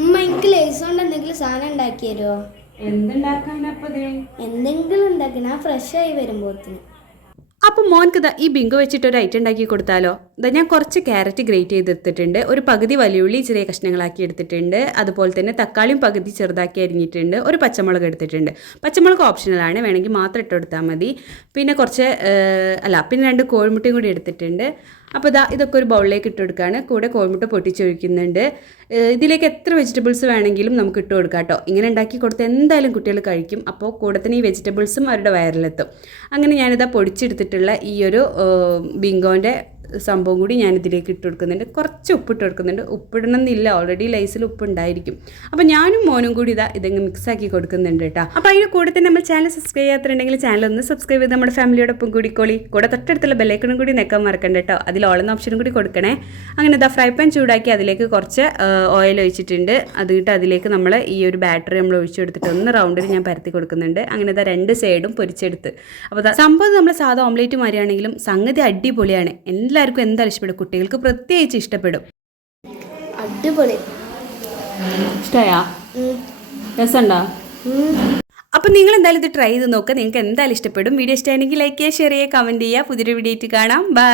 ഉമ്മ എനിക്ക് ലേസ് കൊണ്ട് എന്തെങ്കിലും സാധനം ഉണ്ടാക്കി തരുമോ എന്തുണ്ടാക്കാനപ്പത്? എന്തെങ്കിലും ഉണ്ടാക്കി ഞാൻ ഫ്രഷ് ആയി വരുമ്പോത്തിന്. അപ്പം മോൻക്ക് ഈ ബിങ്കോ വെച്ചിട്ട് ഒരു ഐറ്റം ഉണ്ടാക്കി കൊടുത്താലോ? ഞാൻ കുറച്ച് ക്യാരറ്റ് ഗ്രേറ്റ് ചെയ്തെടുത്തിട്ടുണ്ട്. ഒരു പകുതി വലിയുള്ളി ചെറിയ കഷ്ണങ്ങളാക്കി എടുത്തിട്ടുണ്ട്. അതുപോലെ തന്നെ തക്കാളിയും പകുതി ചെറുതാക്കി അരിഞ്ഞിട്ടുണ്ട്. ഒരു പച്ചമുളക് എടുത്തിട്ടുണ്ട്. പച്ചമുളക് ഓപ്ഷണലാണ് വേണമെങ്കിൽ മാത്രം ഇട്ടെടുത്താൽ മതി. പിന്നെ കുറച്ച് അല്ല പിന്നെ രണ്ട് കോഴിമുട്ടയും കൂടി എടുത്തിട്ടുണ്ട്. അപ്പോൾ ഇതാ ഇതൊക്കെ ഒരു ബൗളിലേക്ക് ഇട്ട് കൊടുക്കുകയാണ് കൂടെ കോഴിമുട്ട പൊട്ടിച്ചൊഴിക്കുന്നുണ്ട്. ഇതിലേക്ക് എത്ര വെജിറ്റബിൾസ് വേണമെങ്കിലും നമുക്ക് ഇട്ട് കൊടുക്കാം കേട്ടോ. ഇങ്ങനെ ഉണ്ടാക്കി കൊടുത്ത് എന്തായാലും കുട്ടികൾ കഴിക്കും. അപ്പോൾ കൂടെ തന്നെ ഈ വെജിറ്റബിൾസും അവരുടെ വയറിലെത്തും. അങ്ങനെ ഞാനിതാ പൊടിച്ചെടുത്തിട്ടുള്ള ഈ ഒരു ബിങ്കോന്റെ സംഭവം കൂടി ഞാൻ ഇതിലേക്ക് ഇട്ട് കൊടുക്കുന്നുണ്ട് കുറച്ച് ഉപ്പിട്ട് കൊടുക്കുന്നുണ്ട്. ഉപ്പിടണമെന്നില്ല. ഓൾറെഡി ലൈസിൽ ഉപ്പ് ഉണ്ടായിരിക്കും അപ്പോൾ ഞാനും മോനും കൂടി ഇതാ ഇതങ്ങ് മിക്സ് ആക്കി കൊടുക്കുന്നുണ്ട് കേട്ടോ. അപ്പോൾ അതിന് കൂടെ തന്നെ നമ്മൾ ചാനൽ സബ്സ്ക്രൈബ് ചെയ്യാത്തുണ്ടെങ്കിൽ ചാനൽ ഒന്ന് സബ്സ്ക്രൈബ് ചെയ്ത് നമ്മുടെ ഫാമിലിയോടൊപ്പം കൂടിക്കോളി. കൂടെ തൊട്ടടുത്തുള്ള ബെല്ലൈക്കണും കൂടി നെക്കാൻ മറക്കണ്ട കേട്ടോ. അതിൽ ഓളുന്ന ഓപ്ഷനും കൂടി കൊടുക്കണേ. അങ്ങനെ ഇതാ ഫ്രൈ പാൻ ചൂടാക്കി അതിലേക്ക് കുറച്ച് ഓയിൽ ഒഴിച്ചിട്ടുണ്ട്. അത് കിട്ട് അതിലേക്ക് നമ്മൾ ഈ ഒരു ബാറ്ററി നമ്മൾ ഒഴിച്ചു കൊടുത്തിട്ട് ഒന്ന് റൗണ്ടിൽ ഞാൻ പരത്തി കൊടുക്കുന്നുണ്ട്. അങ്ങനെ ഇതാ രണ്ട് സൈഡും പൊരിച്ചെടുത്ത്. അപ്പോൾ സംഭവം നമ്മൾ സാധാ ഓംലേറ്റ് മാറിയാണെങ്കിലും സംഗതി അടിപൊളിയാണ്. എല്ലാവർക്കും എന്തായാലും ഇഷ്ടപ്പെടും കുട്ടികൾക്ക് പ്രത്യേകിച്ച് ഇഷ്ടപ്പെടും. അടിപൊളി. ഇഷ്ടമായാ. രസമുണ്ടോ. അപ്പോൾ നിങ്ങൾ എന്തായാലും ഇത് ട്രൈ ചെയ്ത് നോക്കുക നിങ്ങൾക്ക് എന്തായാലും ഇഷ്ടപ്പെടും. വീഡിയോ ഇഷ്ടമായിരുന്നെങ്കിൽ ലൈക്ക് ചെയ്യുക ഷെയർ ചെയ്യുക കമന്റ് ചെയ്യുക. പുതിയൊരു വീഡിയോ ആയിട്ട് കാണാം. ബൈ